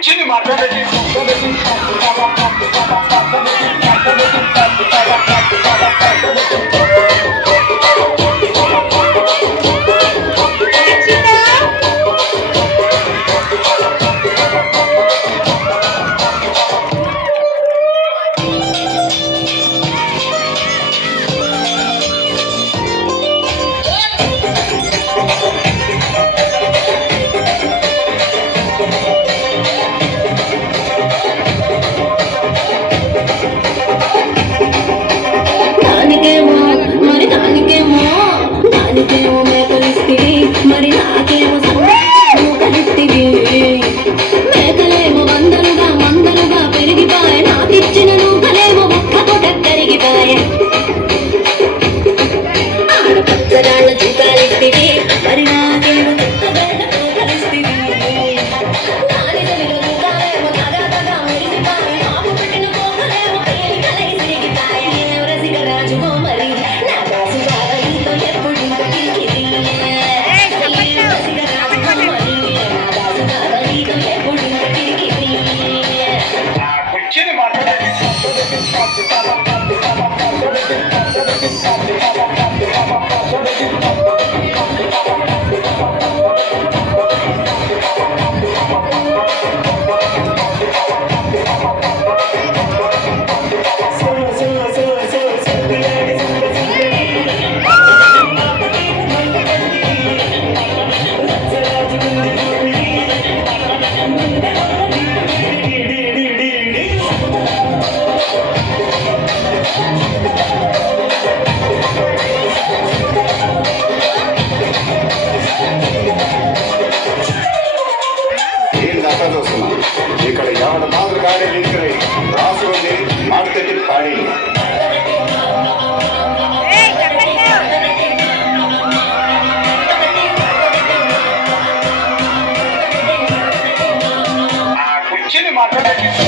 చిన్ని మాట్లాడండి మరి నాకేమో కలిస్తివి మేకలేమో వందలుగా పెరిగిపాయ నాకిచ్చిన నూకలేమో ఒక్క పూట కరిగిపాయ ఆడపచ్చరాళ్ళ చూకాలిస్తివి మరి నాకేమో కలిస్తివి దాని దగ్గర చూకాలేమో తగా మెరిసిపాయ ఆపు పెట్టిన కోకలేమో కలై సిరిగిపాయ రసిక రాజుకో మరి నా కాసు బాగా ఎప్పుడు కిరికిరి చిన్ని మాట్లాడండి ఇక్కడ ఎవడ మాదిరి గాడి నిలిచినాయి రాసి ఉంది మాడితెట్టి పాడి చిన్ని మాట్లాడండి